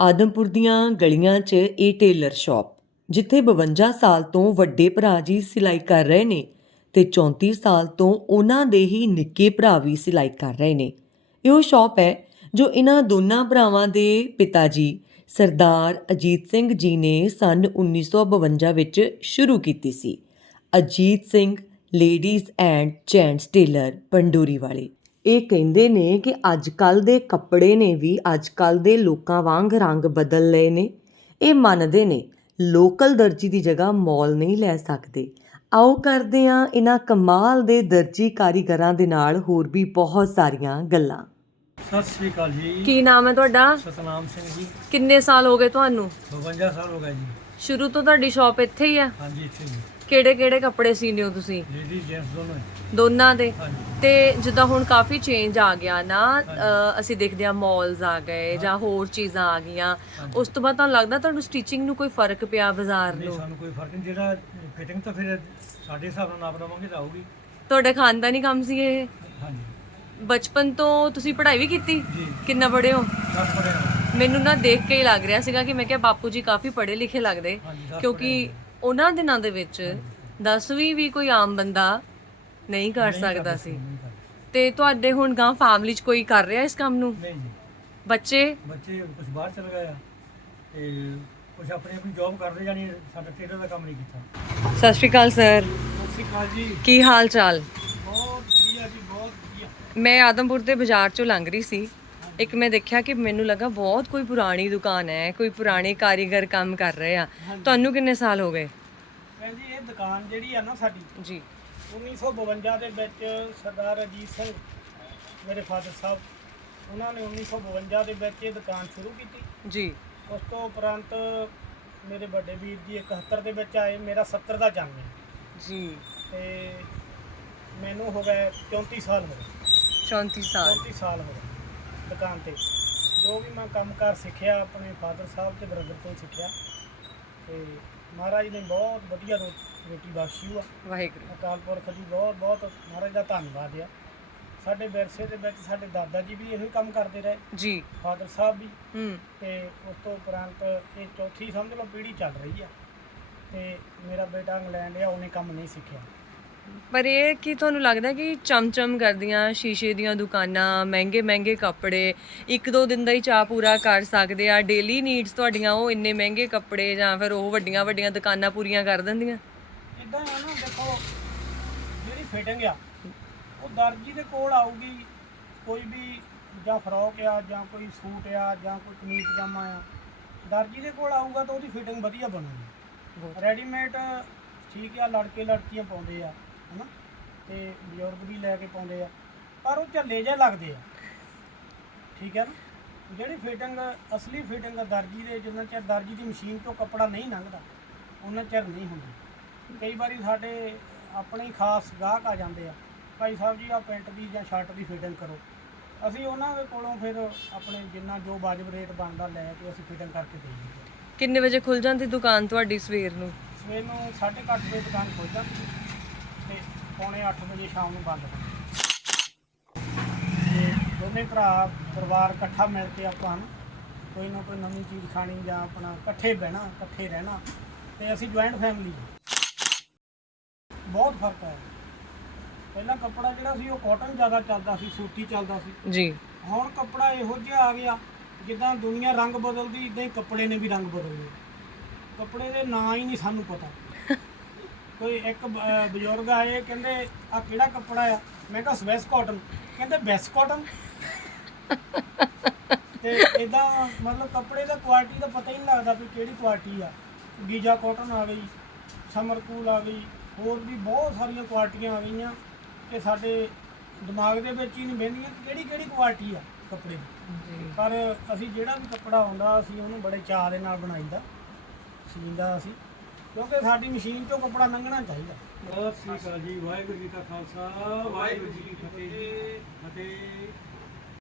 ਆਦਮਪੁਰ ਦੀਆਂ ਗਲੀਆਂ 'ਚ ਇਹ ਟੇਲਰ ਸ਼ਾਪ, ਜਿੱਥੇ 52 ਸਾਲ ਤੋਂ ਵੱਡੇ ਭਰਾ ਜੀ ਸਿਲਾਈ ਕਰ ਰਹੇ ਨੇ ਤੇ 34 ਸਾਲ ਤੋਂ ਉਹਨਾਂ ਦੇ ਹੀ ਨਿੱਕੇ ਭਰਾ ਵੀ ਸਿਲਾਈ ਕਰ ਰਹੇ ਨੇ। ਇਹ ਉਹ ਸ਼ਾਪ ਹੈ ਜੋ ਇਹਨਾਂ ਦੋਨਾਂ ਭਰਾਵਾਂ ਦੇ ਪਿਤਾ ਜੀ, ਸਰਦਾਰ ਅਜੀਤ ਸਿੰਘ ਜੀ ਨੇ ਸਨ 1952 ਵਿੱਚ ਸ਼ੁਰੂ ਕੀਤੀ ਸੀ। Ajit Singh ladies and gents tailor Pandori ਵਾਲੇ। ਇਹ ਕਹਿੰਦੇ ਨੇ ਕਿ ਅੱਜ ਕੱਲ ਦੇ ਕੱਪੜੇ ਨੇ ਵੀ ਅੱਜ ਕੱਲ ਦੇ ਲੋਕਾਂ ਵਾਂਗ ਰੰਗ ਬਦਲ ਲਏ ਨੇ। ਇਹ ਮੰਨਦੇ ਨੇ ਲੋਕਲ ਦਰਜੀ ਦੀ ਜਗ੍ਹਾ ਮਾਲ ਨਹੀਂ ਲੈ ਸਕਦੇ। ਆਓ ਕਰਦੇ ਹਾਂ ਇਹਨਾਂ ਕਮਾਲ ਦੇ ਦਰਜੀ ਕਾਰੀਗਰਾਂ ਦੇ ਨਾਲ ਹੋਰ ਵੀ ਬਹੁਤ ਸਾਰੀਆਂ ਗੱਲਾਂ। ਸਤਿ ਸ੍ਰੀ ਅਕਾਲ ਜੀ। ਕੀ ਨਾਮ ਹੈ ਤੁਹਾਡਾ? ਸਤਨਾਮ ਸਿੰਘ ਜੀ। ਕਿੰਨੇ ਸਾਲ ਹੋ ਗਏ ਤੁਹਾਨੂੰ? 52 ਸਾਲ ਹੋ ਗਏ ਜੀ। ਸ਼ੁਰੂ ਤੋਂ ਤੁਹਾਡੀ ਸ਼ਾਪ ਇੱਥੇ ਹੀ ਹੈ? ਹਾਂਜੀ ਇੱਥੇ ਜੀ ਕਿਹੜੇ ਕਿਹੜੇ ਕੱਪੜੇ ਸੀਨੇ ਹੋ ਤੁਸੀਂ? ਲੇਡੀ ਜੈਂਟਸ ਦੋਨੋਂ ਹੀ। ਦੋਨਾਂ ਦੇ? ਹਾਂਜੀ। ਤੇ ਜਿੱਦਾਂ ਹੁਣ ਕਾਫੀ ਚੇਂਜ ਆ ਗਿਆ ਨਾ ਅ, ਅਸੀਂ ਦੇਖਦੇ ਆ ਮਾਲਸ ਆ ਗਏ ਜਾਂ ਹੋਰ ਚੀਜ਼ਾਂ ਆ ਗਈਆਂ। ਉਸ ਤੋਂ ਬਾਅਦ ਤੁਹਾਨੂੰ ਲੱਗਦਾ ਤੁਹਾਨੂੰ ਸਟਿਚਿੰਗ ਨੂੰ ਕੋਈ ਫ਼ਰਕ ਪਿਆ ਬਾਜ਼ਾਰ ਨਹੀਂ ਨੂੰ? ਸਾਨੂੰ ਕੋਈ ਫ਼ਰਕ ਨਹੀਂ। ਜਿਹੜਾ ਫਿਟਿੰਗ ਤਾਂ ਫਿਰ ਸਾਡੇ ਹਿਸਾਬ ਨਾਲ ਨਾਪ ਦਵਾਂਗੇ ਤਾਂ ਆਊਗੀ। ਤੁਹਾਡੇ ਖਾਨਦਾਨੀ ਕੰਮ ਸੀ ਇਹ? ਹਾਂਜੀ। ਬਚਪਨ ਤੋਂ ਤੁਸੀਂ ਪੜ੍ਹਾਈ ਵੀ ਕੀਤੀ? ਜੀ। ਕਿੰਨਾ ਪੜ੍ਹੇ ਹੋ? 10 ਪੜੇ ਮੈਨੂੰ ਨਾ ਦੇਖ ਕੇ ਹੀ ਲੱਗ ਰਿਹਾ ਸੀਗਾ ਕਿ ਮੈਂ ਕਿਹਾ ਬਾਪੂ ਜੀ ਕਾਫੀ ਪੜ੍ਹੇ ਲਿਖੇ ਲੱਗਦੇ ਹਾਂਜੀ ਦਸ ਕਿਉਂਕਿ ਉਹਨਾਂ ਦਿਨਾਂ ਦੇ ਵਿੱਚ 10ਵੀਂ ਵੀ ਕੋਈ ਆਮ ਬੰਦਾ ਨਹੀਂ ਕਰ ਸਕਦਾ ਸੀ। ਤੇ ਤੁਹਾਡੇ ਹੁਣ ਗਾਂ ਫੈਮਿਲੀ 'ਚ ਕੋਈ ਕਰ ਰਿਹਾ ਇਸ ਕੰਮ ਨੂੰ? ਨਹੀਂ ਜੀ। ਬੱਚੇ? ਬੱਚੇ ਕੁਝ ਬਾਹਰ ਚਲ ਗਏ ਆ ਤੇ ਕੁਝ ਆਪਣੀ ਆਪਣੀ ਜੌਬ ਕਰਦੇ ਜਾਣੀ ਸਾਡਾ ਟੇਲਰ ਦਾ ਕੰਮ ਨਹੀਂ ਕੀਤਾ। ਸਤਿ ਸ਼੍ਰੀ ਅਕਾਲ ਸਰ ਸਤਿ ਸ੍ਰੀ ਅਕਾਲ ਜੀ। ਕੀ ਹਾਲ ਚਾਲ? ਬਹੁਤ ਵਧੀਆ ਜੀ ਬਹੁਤ ਵਧੀਆ। ਮੈਂ ਆਦਮਪੁਰ ਦੇ ਬਾਜ਼ਾਰ 'ਚੋਂ ਲੰਘ ਰਹੀ ਸੀ। ਇੱਕ ਮੈਂ ਦੇਖਿਆ ਕਿ ਮੈਨੂੰ ਲੱਗਾ ਬਹੁਤ ਕੋਈ ਪੁਰਾਣੀ ਦੁਕਾਨ ਹੈ ਕੋਈ ਪੁਰਾਣੇ ਕਾਰੀਗਰ ਕੰਮ ਕਰ ਰਹੇ ਆ। ਤੁਹਾਨੂੰ ਕਿੰਨੇ ਸਾਲ ਹੋ ਗਏ? ਭੈਣ ਜੀ ਇਹ ਦੁਕਾਨ ਜਿਹੜੀ ਆ ਨਾ ਸਾਡੀ ਜੀ। 1952 ਦੇ ਵਿੱਚ ਸਰਦਾਰ ਅਜੀਤ ਸਿੰਘ ਮੇਰੇ ਫਾਦਰ ਸਾਹਿਬ ਉਹਨਾਂ ਨੇ 1952 ਦੇ ਵਿੱਚ ਇਹ ਦੁਕਾਨ ਸ਼ੁਰੂ ਕੀਤੀ। ਜੀ। ਉਸ ਤੋਂ ਉਪਰੰਤ ਮੇਰੇ ਵੱਡੇ ਵੀਰ ਜੀ 71 ਦੇ ਵਿੱਚ ਆਏ ਮੇਰਾ 70 ਦਾ ਜਨਮ ਹੈ। ਜੀ। ਤੇ ਮੈਨੂੰ ਹੋ ਗਏ 34 ਸਾਲ ਹੋ ਗਏ। 34 ਸਾਲ। 34 ਸਾਲ ਹੋ ਗਏ। ਦੁਕਾਨ ਤੇ। ਜੋ ਵੀ ਮੈਂ ਕੰਮਕਾਰ ਸਿੱਖਿਆ ਆਪਣੇ ਫਾਦਰ ਸਾਹਿਬ ਤੇ ਬ੍ਰਦਰ ਤੋਂ ਸਿੱਖਿਆ। ਤੇ ਮਹਾਰਾਜ ਨੇ ਬਹੁਤ ਵਧੀਆ ਰੋ- ਰੋਟੀ ਬਖਸ਼ੀ ਆ। ਵਾਹਿਗੁਰੂ। ਅਕਾਲ ਪੁਰਖ ਦੀ ਬਹੁਤ ਬਹੁਤ ਮਹਾਰਾਜ ਦਾ ਧੰਨਵਾਦ ਆ। ਸਾਡੇ ਵਿਰਸੇ ਦੇ ਵਿੱਚ ਸਾਡੇ ਦਾਦਾ ਜੀ ਵੀ ਇਹੋ ਹੀ ਕੰਮ ਕਰਦੇ ਰਹੇ। ਜੀ। ਫਾਦਰ ਸਾਹਿਬ ਵੀ। ਹੂੰ। ਤੇ ਉਸ ਤੋਂ ਉਪਰੰਤ ਇਹ ਚੌਥੀ ਸਮਝ ਲਓ ਪੀੜ੍ਹੀ ਚੱਲ ਰਹੀ ਆ। ਤੇ ਮੇਰਾ ਬੇਟਾ ਇੰਗਲੈਂਡ ਆ ਉਹਨੇ ਕੰਮ ਨਹੀਂ ਸਿੱਖਿਆ। ਪਰ ਇਹ ਕਿ ਤੁਹਾਨੂੰ ਲੱਗਦਾ ਕਿ ਚਮਚਮ ਕਰਦੀਆਂ ਸ਼ੀਸ਼ੇ ਦੀਆਂ ਦੁਕਾਨਾਂ ਮਹਿੰਗੇ ਮਹਿੰਗੇ ਕੱਪੜੇ ਇੱਕ ਦੋ ਦਿਨ ਦਾ ਹੀ ਚਾਹ ਪੂਰਾ ਕਰ ਸਕਦੇ ਆ ਡੇਲੀ ਨੀਡਸ ਤੁਹਾਡੀਆਂ ਉਹ ਇੰਨੇ ਮਹਿੰਗੇ ਕੱਪੜੇ ਜਾਂ ਫਿਰ ਉਹ ਵੱਡੀਆਂ ਵੱਡੀਆਂ ਦੁਕਾਨਾਂ ਪੂਰੀਆਂ ਕਰ ਦਿੰਦੀਆਂ? ਇਦਾਂ ਆ ਨਾ ਦੇਖੋ ਜਿਹੜੀ ਫਿਟਿੰਗ ਆ ਉਹ ਦਰਜੀ ਦੇ ਕੋਲ ਆਊਗੀ ਕੋਈ ਵੀ ਜਾਂ ਫਰੋਕ ਆ ਜਾਂ ਕੋਈ ਸੂਟ ਆ ਜਾਂ ਕੋਈ ਕਮੀਜ਼ ਪਜਾਮਾ ਆ ਦਰਜੀ ਦੇ ਕੋਲ ਆਊਗਾ ਤਾਂ ਉਹਦੀ ਫਿਟਿੰਗ ਵਧੀਆ ਬਣੂਗੀ। ਰੈਡੀਮੇਡ ਠੀਕ ਆ ਲੜਕੇ ਲੜਕੀਆਂ ਪਾਉਂਦੇ ਆ। ਹਨਾ? ਤੇ ਬਜ਼ੁਰਗ ਵੀ ਲੈ ਕੇ ਪਾਉਂਦੇ ਆ। ਪਰ ਉਹ ਝੱਲੇ ਜਿਹੇ ਲੱਗਦੇ ਆ। ਠੀਕ ਹੈ ਨਾ? ਜਿਹੜੀ ਫਿਟਿੰਗ ਅਸਲੀ ਫਿਟਿੰਗ ਦਰਜੀ ਦੇ ਜਿੰਨਾ ਚਿਰ ਦਰਜੀ ਦੀ ਮਸ਼ੀਨ ਤੋਂ ਕੱਪੜਾ ਨਹੀਂ ਲੰਘਦਾ ਉਹਨਾਂ ਚਿਰ ਨਹੀਂ ਹੁੰਦੀ। ਕਈ ਵਾਰੀ ਸਾਡੇ ਆਪਣੇ ਹੀ ਖਾਸ ਗਾਹਕ ਆ ਜਾਂਦੇ ਆ। ਭਾਈ ਸਾਹਿਬ ਜੀ ਆ ਪੈਂਟ ਦੀ ਜਾਂ ਸ਼ਰਟ ਦੀ ਫਿਟਿੰਗ ਕਰੋ। ਅਸੀਂ ਉਹਨਾਂ ਦੇ ਕੋਲੋਂ ਫਿਰ ਆਪਣੇ ਜਿੰਨਾ ਜੋ ਵਾਜਬ ਰੇਟ ਬਣਦਾ ਲੈ ਕੇ ਅਸੀਂ ਫਿਟਿੰਗ ਕਰਕੇ ਦੇ ਦਿੰਦੇ। ਕਿੰਨੇ ਵਜੇ ਖੁੱਲ ਜਾਂਦੀ ਦੁਕਾਨ ਤੁਹਾਡੀ ਸਵੇਰ ਨੂੰ? ਸਵੇਰ ਨੂੰ 8:30 ਵਜੇ ਦੁਕਾਨ ਖੁੱਲ ਜਾਂਦੀ। ਪੌਣੇ 8 ਵਜੇ ਸ਼ਾਮ ਨੂੰ ਬੰਦ ਹੁੰਦੀ ਹੈ ਤੇ ਦੋਨੇ ਭਰਾ ਪਰਿਵਾਰ ਇਕੱਠਾ ਮਿਲ ਕੇ ਆਪਾਂ ਨੂੰ ਕੋਈ ਨਾ ਕੋਈ ਨਵੀਂ ਚੀਜ਼ ਖਾਣੀ ਜਾਂ ਆਪਣਾ ਇਕੱਠੇ ਬਹਿਣਾ ਇਕੱਠੇ ਰਹਿਣਾ ਤੇ ਅਸੀਂ ਜੁਆਇੰਟ ਫੈਮਿਲੀ ਬਹੁਤ ਫ਼ਰਕ ਹੈ ਪਹਿਲਾਂ ਕੱਪੜਾ ਜਿਹੜਾ ਸੀ ਉਹ ਕਾਟਨ ਜ਼ਿਆਦਾ ਚੱਲਦਾ ਸੀ ਸੂਤੀ ਚੱਲਦਾ ਸੀ। ਜੀ। ਹੁਣ ਕੱਪੜਾ ਇਹੋ ਜਿਹਾ ਆ ਗਿਆ ਜਿੱਦਾਂ ਦੁਨੀਆ ਰੰਗ ਬਦਲਦੀ ਇਦਾਂ ਹੀ ਕੱਪੜੇ ਨੇ ਵੀ ਰੰਗ ਬਦਲਦੇ। ਕੱਪੜੇ ਦੇ ਨਾਂ ਹੀ ਨਹੀਂ ਸਾਨੂੰ ਪਤਾ। ਕੋਈ ਇੱਕ ਬ- ਬਜ਼ੁਰਗ ਆਏ ਕਹਿੰਦੇ ਆ ਕਿਹੜਾ ਕੱਪੜਾ ਆ? ਮੈਂ ਕਿਹਾ ਸਵੈਸ ਕਾਟਨ। ਕਹਿੰਦੇ ਬੈਸ ਕਾਟਨ? ਤੇ ਇਦਾਂ ਮਤਲਬ ਕੱਪੜੇ ਦਾ ਕੁਆਲਿਟੀ ਦਾ ਪਤਾ ਹੀ ਨਹੀਂ ਲੱਗਦਾ ਵੀ ਕਿਹੜੀ ਕੁਆਲਿਟੀ ਆ। ਗੀਜਾ ਕਾਟਨ ਆ ਗਈ ਸਮਰ ਕੂਲ ਆ ਗਈ ਹੋਰ ਵੀ ਬਹੁਤ ਸਾਰੀਆਂ ਕੁਆਲਿਟੀਆਂ ਆ ਗਈਆਂ ਕਿ ਸਾਡੇ ਦਿਮਾਗ ਦੇ ਵਿੱਚ ਹੀ ਨਹੀਂ ਬਹਿੰਦੀਆਂ ਕਿ ਕਿਹੜੀ ਕਿਹੜੀ ਕੁਆਲਿਟੀ ਆ ਕੱਪੜੇ ਦੀ। ਜੀ। ਪਰ ਅਸੀਂ ਜਿਹੜਾ ਵੀ ਕੱਪੜਾ ਆਉਂਦਾ ਅਸੀਂ ਉਹਨੂੰ ਬੜੇ ਚਾਅ ਦੇ ਨਾਲ ਬਣਾਈਦਾ। ਸੀਂਦਾ ਅਸੀਂ ਕਿਉਂਕਿ ਸਾਡੀ ਮਸ਼ੀਨ ਚੋਂ ਕੱਪੜਾ ਲੰਘਣਾ ਚਾਹੀਦਾ। ਸਤਿ ਸ੍ਰੀ ਅਕਾਲ ਜੀ ਵਾਹਿਗੁਰੂ ਜੀ ਕਾ ਖਾਲਸਾ ਵਾਹਿਗੁਰੂ ਜੀ ਕੀ ਫਤਿਹ। ਫਤਿਹ।